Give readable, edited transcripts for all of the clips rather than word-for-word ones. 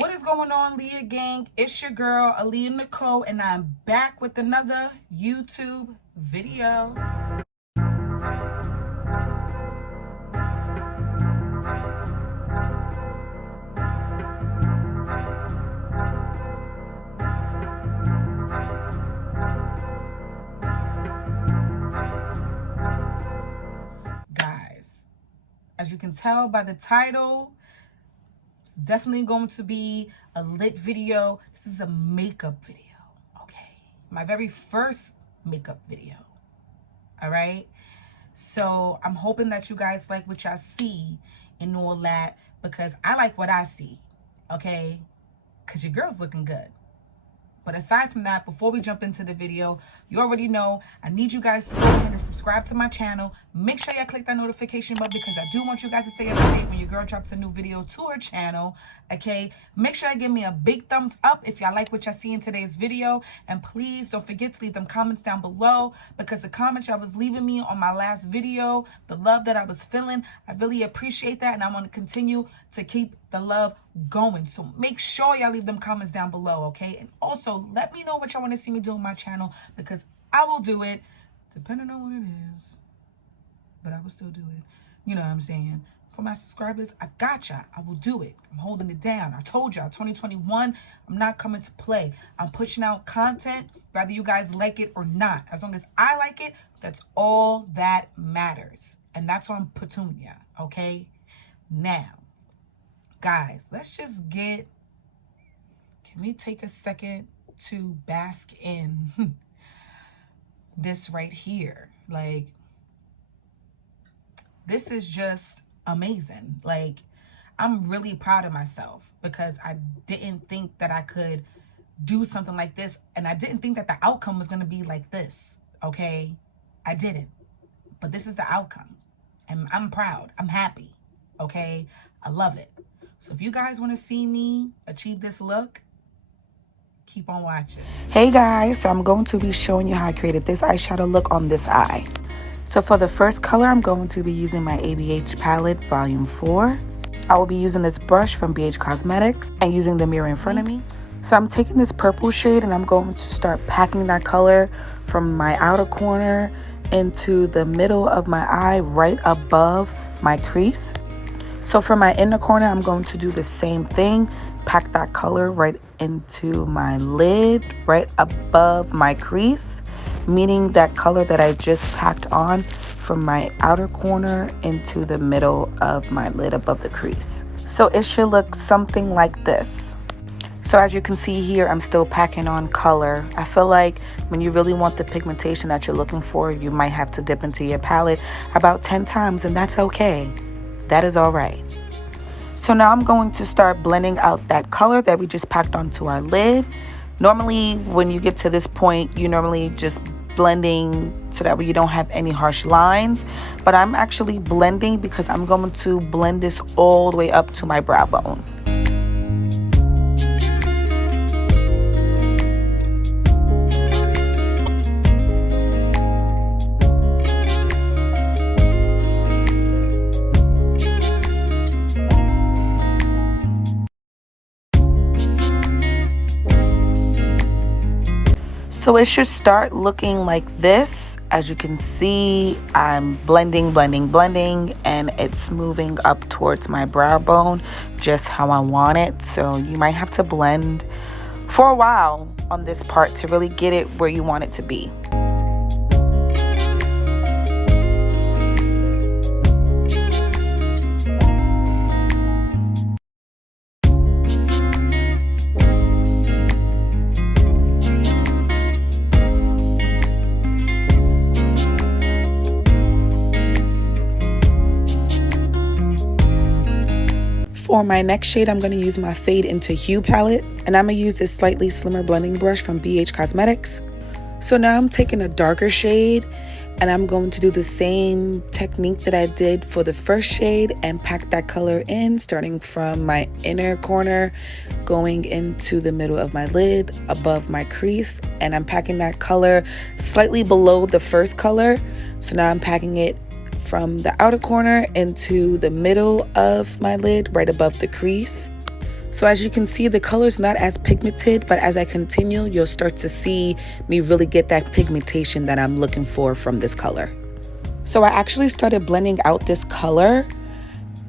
What is going on, Leah gang? It's your girl, Ahhleeyahhh Nicole, and I'm back with another YouTube video. Guys, as you can tell by the title, it's definitely going to be a lit video. This is a makeup video, okay? My very first makeup video, all right? So I'm hoping that you guys like what y'all see and all that, because I like what I see, okay? Because your girl's looking good. But aside from that, before we jump into the video, you already know I need you guys to go ahead and subscribe to my channel. Make sure y'all click that notification button, because I do want you guys to stay up to date when your girl drops a new video to her channel, okay? Make sure y'all give me a big thumbs up if y'all like what y'all see in today's video. And please don't forget to leave them comments down below, because the comments y'all was leaving me on my last video, the love that I was feeling, I really appreciate that. And I want to continue to keep the love going. So make sure y'all leave them comments down below, okay? And also let me know what y'all want to see me do on my channel, because I will do it depending on what it is, but I will still do it. You know what I'm saying? For my subscribers, I gotcha. I will do it. I'm holding it down. I told y'all 2021, I'm not coming to play. I'm pushing out content whether you guys like it or not. As long as I like it, that's all that matters. And that's on Petunia, okay? Now, guys, let's just get, can we take a second to bask in this right here? Like, this is just amazing. Like, I'm really proud of myself, because I didn't think that I could do something like this, and I didn't think that the outcome was going to be like this, okay? I didn't, but this is the outcome, and I'm proud. I'm happy, okay? I love it. So if you guys want to see me achieve this look, keep on watching. Hey guys, so I'm going to be showing you how I created this eyeshadow look on this eye. So for the first color, I'm going to be using my ABH palette volume 4. I will be using this brush from BH Cosmetics and using the mirror in front of me. So I'm taking this purple shade and I'm going to start packing that color from my outer corner into the middle of my eye, right above my crease. So for my inner corner, I'm going to do the same thing, pack that color right into my lid, right above my crease, meaning that color that I just packed on from my outer corner into the middle of my lid above the crease. So it should look something like this. So as you can see here, I'm still packing on color. I feel like when you really want the pigmentation that you're looking for, you might have to dip into your palette about 10 times, and that's okay. That is all right. So now I'm going to start blending out that color that we just packed onto our lid. Normally, when you get to this point, you normally just blending so that way you don't have any harsh lines. But I'm actually blending because I'm going to blend this all the way up to my brow bone. So it should start looking like this. As you can see, I'm blending, and it's moving up towards my brow bone just how I want it. So you might have to blend for a while on this part to really get it where you want it to be. For my next shade, I'm going to use my Fade into Hue palette, and I'm going to use this slightly slimmer blending brush from BH Cosmetics. So now I'm taking a darker shade, and I'm going to do the same technique that I did for the first shade and pack that color in, starting from my inner corner, going into the middle of my lid, above my crease, and I'm packing that color slightly below the first color. So now I'm packing it from the outer corner into the middle of my lid, right above the crease. So as you can see, the color's not as pigmented, but as I continue, you'll start to see me really get that pigmentation that I'm looking for from this color. So I actually started blending out this color,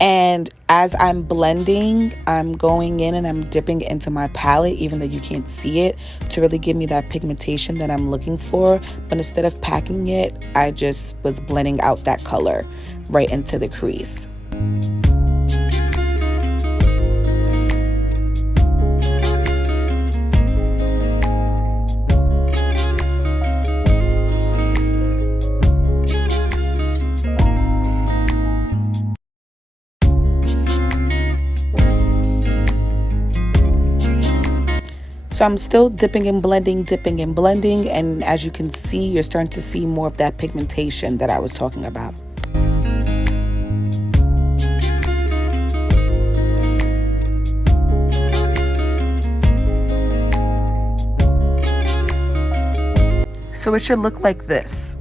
and as I'm blending, I'm going in and I'm dipping into my palette, even though you can't see it, to really give me that pigmentation that I'm looking for. But instead of packing it, I just was blending out that color right into the crease. So I'm still dipping and blending, and as you can see, you're starting to see more of that pigmentation that I was talking about. So it should look like this.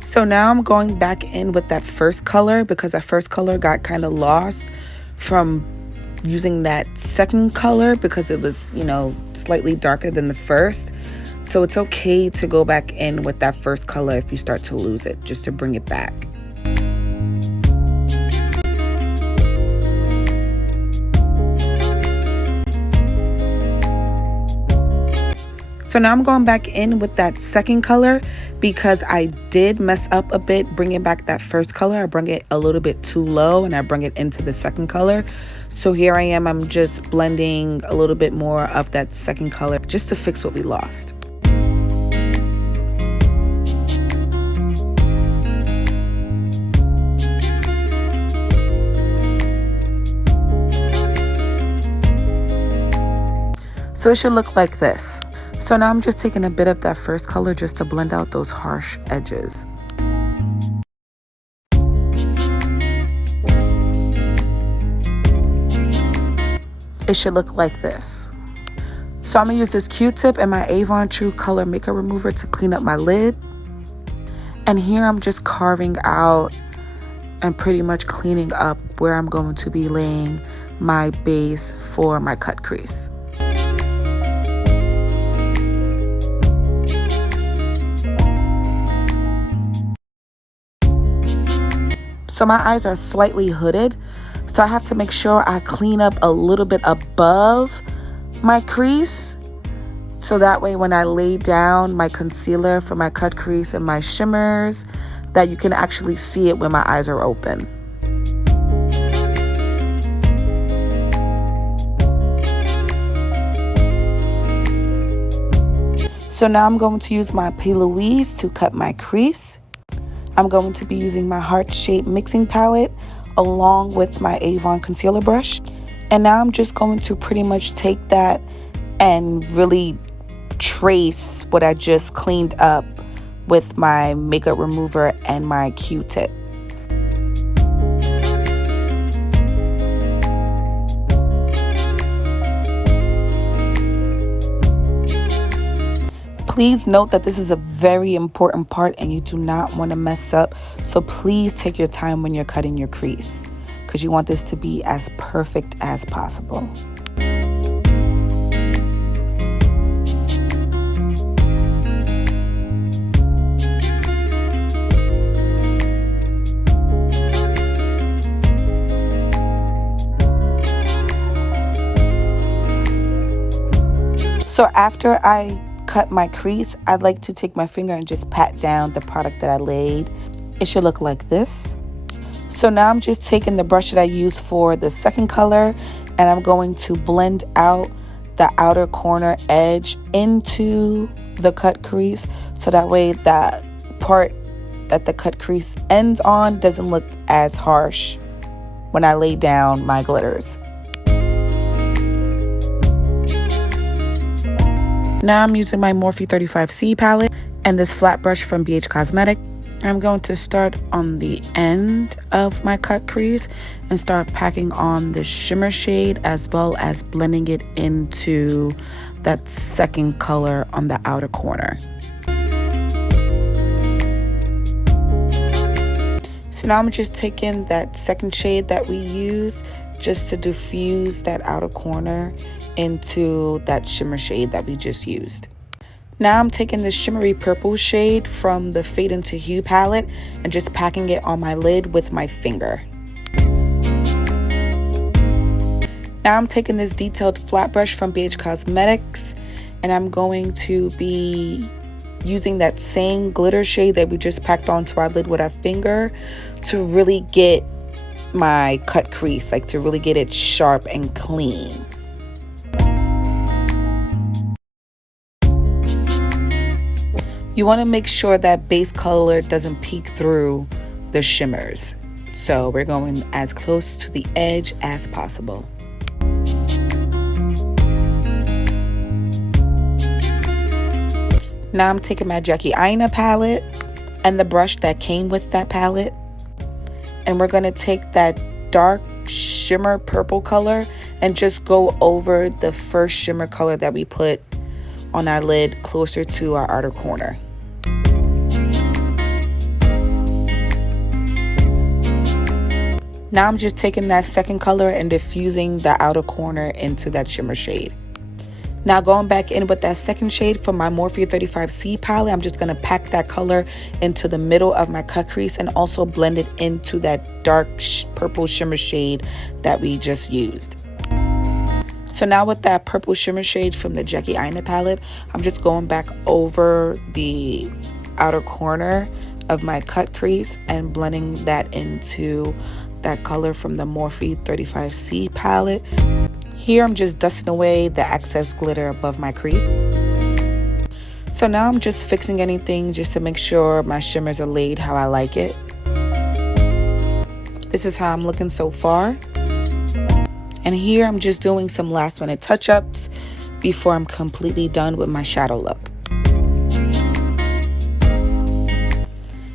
So now I'm going back in with that first color, because that first color got kind of lost from using that second color, because it was, you know, slightly darker than the first. So it's okay to go back in with that first color if you start to lose it, just to bring it back. So now I'm going back in with that second color, because I did mess up a bit bringing back that first color. I bring it a little bit too low and I bring it into the second color. So here I am, I'm just blending a little bit more of that second color just to fix what we lost. So it should look like this. So now I'm just taking a bit of that first color just to blend out those harsh edges. It should look like this. So I'm gonna use this Q-tip and my Avon True Color Makeup Remover to clean up my lid. And here I'm just carving out and pretty much cleaning up where I'm going to be laying my base for my cut crease. So my eyes are slightly hooded, so I have to make sure I clean up a little bit above my crease, so that way when I lay down my concealer for my cut crease and my shimmers, that you can actually see it when my eyes are open. So now I'm going to use my P. Louise to cut my crease. I'm going to be using my heart-shaped mixing palette along with my Avon concealer brush. And now I'm just going to pretty much take that and really trace what I just cleaned up with my makeup remover and my Q-tip. Please note that this is a very important part and you do not want to mess up. So please take your time when you're cutting your crease, because you want this to be as perfect as possible. So after I cut my crease, I'd like to take my finger and just pat down the product that I laid. It should look like this. So now I'm just taking the brush that I used for the second color and I'm going to blend out the outer corner edge into the cut crease, so that way that part that the cut crease ends on doesn't look as harsh when I lay down my glitters. Now I'm using my Morphe 35C palette and this flat brush from BH Cosmetics. I'm going to start on the end of my cut crease and start packing on the shimmer shade, as well as blending it into that second color on the outer corner. So now I'm just taking that second shade that we used just to diffuse that outer corner into that shimmer shade that we just used. Now I'm taking this shimmery purple shade from the Fade into Hue palette and just packing it on my lid with my finger. Now I'm taking this detailed flat brush from BH Cosmetics and I'm going to be using that same glitter shade that we just packed onto our lid with our finger to really get my cut crease, like to really get it sharp and clean. You want to make sure that base color doesn't peek through the shimmers. So we're going as close to the edge as possible. Now I'm taking my Jackie Aina palette and the brush that came with that palette. And we're going to take that dark shimmer purple color and just go over the first shimmer color that we put on our lid closer to our outer corner. Now I'm just taking that second color and diffusing the outer corner into that shimmer shade. Now going back in with that second shade from my Morphe 35C palette, I'm just going to pack that color into the middle of my cut crease and also blend it into that dark purple shimmer shade that we just used. So now with that purple shimmer shade from the Jackie Aina palette, I'm just going back over the outer corner of my cut crease and blending that into that color from the Morphe 35C palette. Here I'm just dusting away the excess glitter above my crease. So now I'm just fixing anything just to make sure my shimmers are laid how I like it. This is how I'm looking so far. And here I'm just doing some last minute touch-ups before I'm completely done with my shadow look.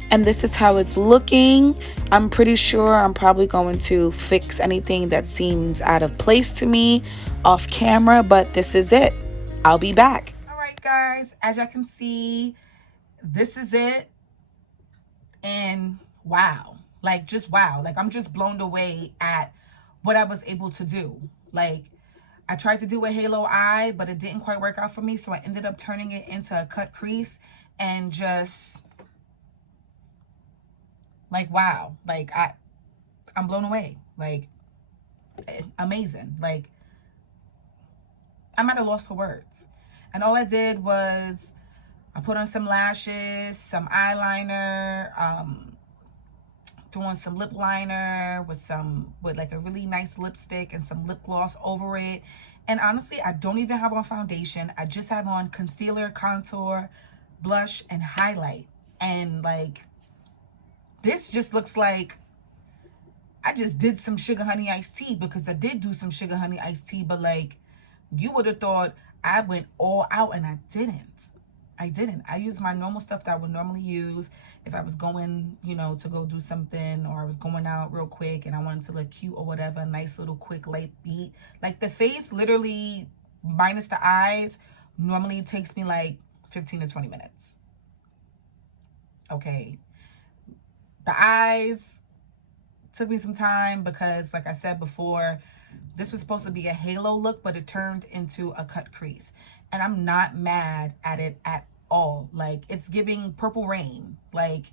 And this is how it's looking. I'm pretty sure I'm probably going to fix anything that seems out of place to me off camera, but this is it. I'll be back. All right, guys, as y'all can see, this is it. And wow, like just wow. Like I'm just blown away at what I was able to do. Like I tried to do a halo eye, but it didn't quite work out for me. So I ended up turning it into a cut crease and just like, wow, like I'm blown away. Like amazing. Like I'm at a loss for words. And all I did was I put on some lashes, some eyeliner, doing some lip liner with like a really nice lipstick and some lip gloss over it. And honestly, I don't even have on foundation. I just have on concealer, contour, blush, and highlight. And like, this just looks like I just did some sugar honey iced tea, because I did do some sugar honey iced tea, but like you would have thought I went all out, and I didn't. I used my normal stuff that I would normally use if I was going, you know, to go do something, or I was going out real quick and I wanted to look cute or whatever. A nice little quick light beat. Like the face, literally minus the eyes, normally takes me like 15 to 20 minutes. Okay. The eyes took me some time because, like I said before, this was supposed to be a halo look, but it turned into a cut crease. And I'm not mad at it at all. Like, it's giving Purple Rain. Like,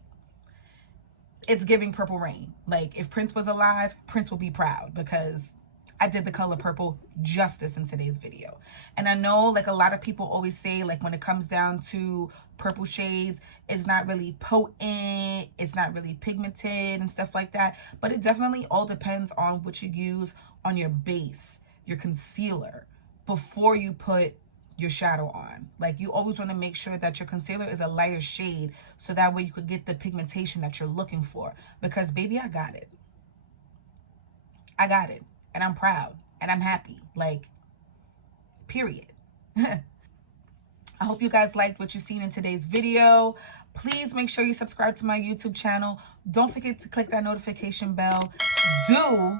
it's giving Purple Rain. Like, if Prince was alive, Prince would be proud, because I did the color purple justice in today's video. And I know, like, a lot of people always say, like, when it comes down to purple shades, it's not really potent, it's not really pigmented and stuff like that. But it definitely all depends on what you use on your base, your concealer, before you put your shadow on. Like, you always want to make sure that your concealer is a lighter shade, so that way you could get the pigmentation that you're looking for. Because baby, I got it. I got it. And I'm proud. And I'm happy. Like, period. I hope you guys liked what you've seen in today's video. Please make sure you subscribe to my YouTube channel. Don't forget to click that notification bell. Do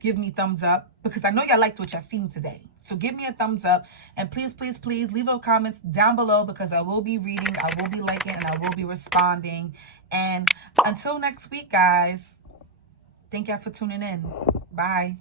give me thumbs up, because I know y'all liked what y'all seen today. So give me a thumbs up, and please, please, please leave those comments down below, because I will be reading, I will be liking, and I will be responding. And until next week, guys, thank y'all for tuning in. Bye.